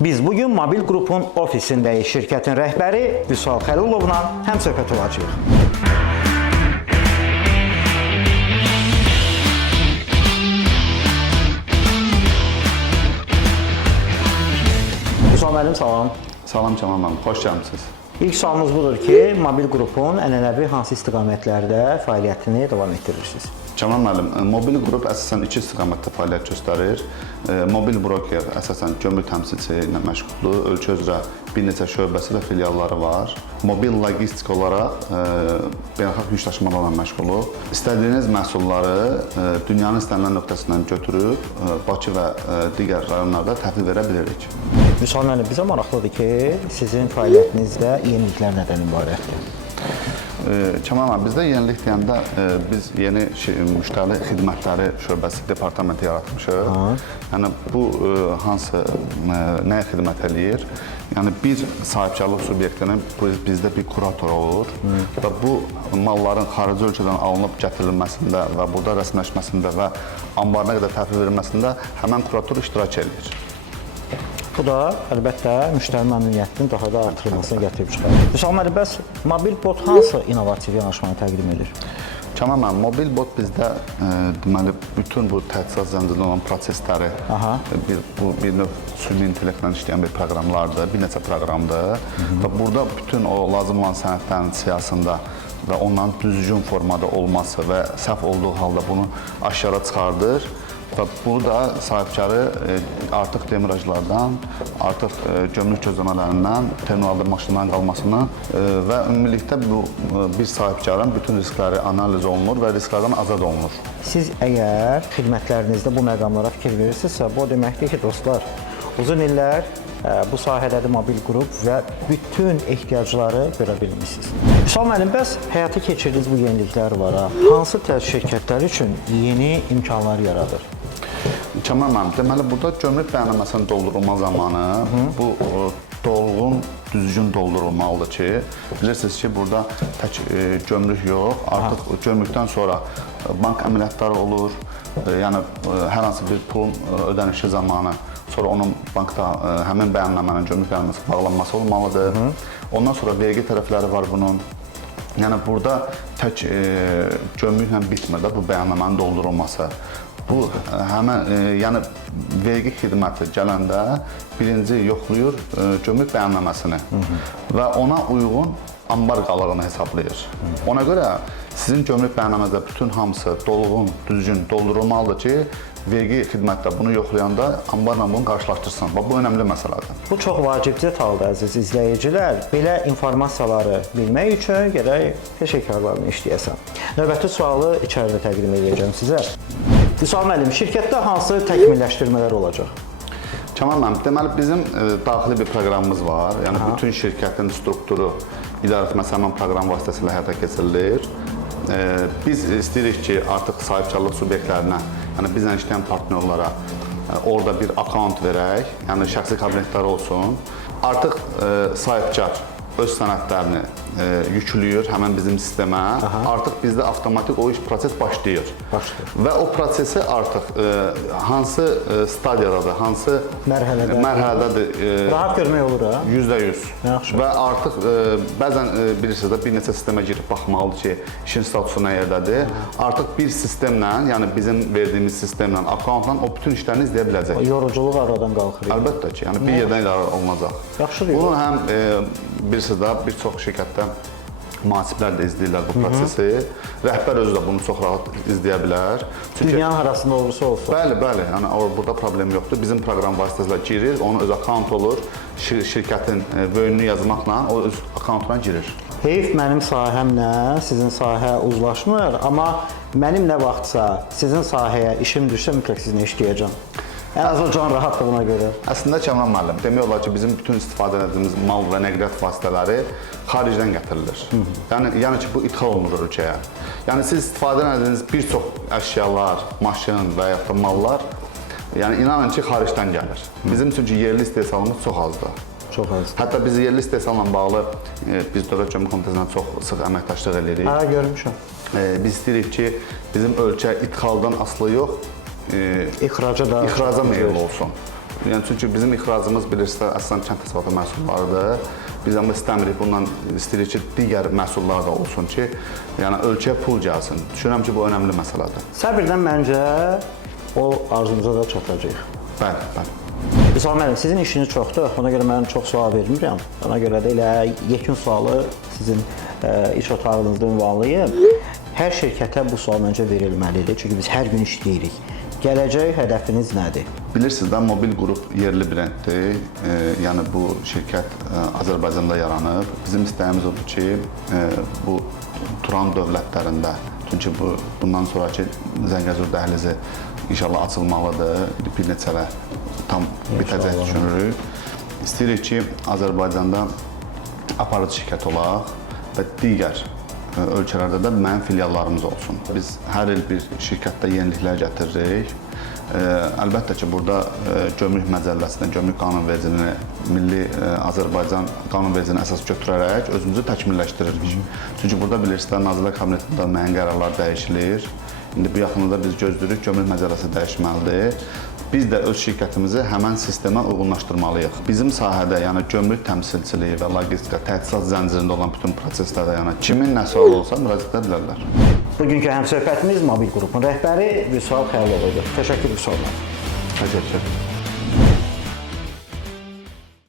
Biz bugün Mobil Qrupun ofisindəyik. Şirkətin rəhbəri Vüsal Xəlilovla həmsöhbət olacağıq. Vüsal müəllim, salam. Salam Cəmal müəllim, xoş gəlmisiniz. İlk sualımız budur ki, Mobil Qrupun ənənəvi hansı istiqamətlərdə fəaliyyətini davam etdirirsiniz? Cəmal müəllim, Mobil Qrup əsasən iki istiqamətdə fəaliyyət göstərir. Mobil broker əsasən gömrük təmsilçisi ilə məşğuldur. Ölkə üzrə bir neçə şöbəsi və filialları var. Mobil logistik olaraq beynəlxalq yük daşımalarla məşğuluq. İstədiyiniz məhsulları dünyanın istənilən nöqtəsindən götürüb Bakı və digər rayonlarda təhvil verə bilirik. Vüsal müəllim, bizə maraqlıdır ki, sizin fəaliyyətinizdə yeniliklər nədən ibarətdir? Kəmal müəllim, bizdə yenilik deyəndə biz yeni müştəri xidmətləri şöbəsi departamenti yaratmışıq. Yəni bu hansı nəyə xidmət eləyir? Yəni bir sahibkarlıq subyektinin bizdə bir kurator olur və bu malların xarici ölkədən alınıb gətirilməsində və burada rəsmiləşməsində və anbarına qədər təhvil verilməsində həmin kurator iştirak edir. Bu da əlbəttə müştəri məmnuniyyətinin daha da artırılmasına gətirib çıxarır. Vüsal müəllim, bəs mobil bot hansı innovativ yanaşmanı təqdim edir? Kəmal müəllim, mobil bot bizdə deməli bütün bu təchizat zəncirində olan prosesləri bir növ süni intellektlə işləyən bir proqramlardır, bir neçə proqramdır və burada bütün o lazım olan sənədlərin siyasında və onların düzgün formada olması və səhv olduğu halda bunu aşkara çıxardır. Və burada sahibkarı artıq demirajlardan, artıq gömrük gözləmələrindən, terminalda maşınların qalmasından və ümumilikdə bu bir sahibkarın bütün riskləri analiz olunur və risklərdən azad olunur. Siz əgər xidmətlərinizdə bu məqamlara fikir verirsinizsə, bu deməkdir ki, dostlar, uzun illər bu sahədədir Mobil Qrup və bütün ehtiyacları görə bilmişsiniz. Vüsal müəllim, bəs həyata keçirdiyiniz bu yeniliklər var, hansı şirkətlər üçün yeni imkanlar yaradır? Kəmal müəllim, deməli burada gömrük bəyannaməsinin doldurulma zamanı bu dolğun, düzgün doldurulmalıdır ki, bilirsiniz ki, burada tək gömrük yox, artıq gömrükdən sonra bank əməliyyatları olur, yəni hər hansı bir pulun ödənişi zamanı, sonra onun bankda həmin bəyannamənin, gömrük bəyannaməsi bağlanması olmalıdır. Ondan sonra vergi tərəfləri var bunun. Yəni burada tək gömrüklə bitmir də bu bəyannamənin doldurulması. Bu həmin yəni vergi xidməti gələndə birinci yoxlayır gömrük bəyannaməsini və ona uyğun anbar qalığını hesablayır. Ona görə sizin gömrük bəyannamənizdə bütün hamısı dolğun, düzgün doldurulmalıdır ki, vergi xidmətdə bunu yoxlayanda anbarla bunu qarşılaşdırsın. Bu önəmli məsələdir. Bu çox vacib detaldır, əziz izləyicilər. Belə informasiyaları bilmək üçün gərək peşəkarlarını işləyəsən. Növbəti sualı içəridə təqdim edəcəm sizə. Vüsal müəllim, şirkətdə hansı təkmilləşdirmələr olacaq? Kəmal müəllim, deməli bizim daxili bir proqramımız var. Yəni bütün şirkətin strukturu idarəetmə həmin proqram vasitəsilə həyata keçirilir. Biz istəyirik ki, artıq sahibkarlıq subyektlərinə, yəni bizlə işləyən partnyorlara orada bir akkaunt verək, yəni şəxsi kabinetləri olsun. Artıq sahibkar öz sənədlərini yükləyir həmin bizim sistemə. Artıq bizdə avtomatik o iş proses başlayır. Və o prosesi artıq hansı stadiyadadır, hansı mərhələdədir? Rahat görmək olur ha? %100. Və artıq bəzən bilirsiniz də bir neçə sistemə girib baxmalıdır ki, işin statusu nə yerdədir. Artıq bir sistemlə, yəni bizim verdiyimiz sistemlə, akkauntla o bütün işlərini izləyə biləcək. Yoruculuq aradan qalxır. Əlbəttə ki, yəni bir yerdən idarə olunacaq. Yaxşıdır. Bunun həm bilirsiniz də bir çox şirkətdə mühasiblər də izləyirlər bu prosesi. Rəhbər özü də bunu çox rahat izləyə bilər. Dünyanın arasında olursa olsun. Bəli, yəni burada problem yoxdur. Bizim proqram vasitəsilə girir, onun öz akkaunt olur. Şirkətin vönünü yazmaqla o öz akkauntuna girir. Heyf mənim sahəmlə sizin sahə uzlaşmır, amma mənim nə vaxtsa sizin sahəyə işim düşsə mütləq sizinlə işləyəcəm. Ən azından rahatlığına görə. Əslində Kəmal müəllim, demək olar ki, bizim bütün istifadə etdiyimiz mal və nəqliyyat vasitələri xaricdən gətirilir. Yəni ki, bu ixal olunur ölkəyə. Yəni siz istifadə etdiyiniz bir çox əşyalar, maşın və ya da mallar, yəni inanın ki, xaricdən gəlir. Bizim üçün yerli istehsalımız çox azdır. Çox az. Hətta biz yerli istehsalla bağlı biz Dövlət Gömrük Komitəsindən çox sıx əməkdaşlıq edirik. Görmüşəm. Biz istəyirik ki, bizim ölkə ixaldan asılı yox, İxraca meyilli olsun. Yəni çünki bizim ixracımız bilirsiniz, əslən kənd təsərrüfatı məhsullarıdır. Biz amma istəmirik, bundan istəyirik ki, digər məhsullar da olsun ki, yəni ölkəyə pul gəlsin. Düşünürəm ki, bu önəmli məsələdir. Səbirdən məncə o arzumuza da çatacağıq. Bəli, bəli. Vüsal müəllim, sizin işiniz çoxdur. Ona görə mən çox sual vermirəm. Ona görə də elə yekun sualı sizin iş otağınızda ünvanlayım. Hər şirkətə bu sual məncə verilməlidir. Çünki biz hər gün işləyirik. Gələcək hədəfiniz nədir? Bilirsiniz də, Mobil Qrup yerli brenddir. Yəni bu şirkət Azərbaycanda yaranıb. Bizim istəyimiz odur ki, bu Turan dövlətlərində, çünki bundan sonraki Zəngəzur dəhlizi inşallah açılmalıdır. Bir neçələ tam bitəcək düşünürük. İstəyirik ki, Azərbaycanda aparıcı şirkət olaq və digər ölkələrdə də mənim filiallarımız olsun. Biz hər il bir şirkətdə yeniliklər gətiririk. Əlbəttə ki, burada gömrük məcəlləsini, gömrük qanunvericiliyini, Milli Azərbaycan qanunvericiliyini əsas götürərək özümüzü təkmilləşdiririk. Çünki burada bilirsiniz, Nazirlər Kabinetində müəyyən qərarlar dəyişilir. İndi bu yaxınlıqda biz gözləyirik, gömrük məcəlləsi dəyişməlidir. Biz də öz şirkətimizi həmən sistemə uyğunlaşdırmalıyıq. Bizim sahədə, yəni gömrük təmsilçiliyi və logistika, təchizat zəncirində olan bütün proseslərdə, yəni kimin nə sual olsa müraciət edə bilərlər. Bugünkü həmsöhbətimiz Mobil Qrupun rəhbəri Vüsal Xəlilovu idi. Təşəkkür Vüsal müəllim. Təşəkkür.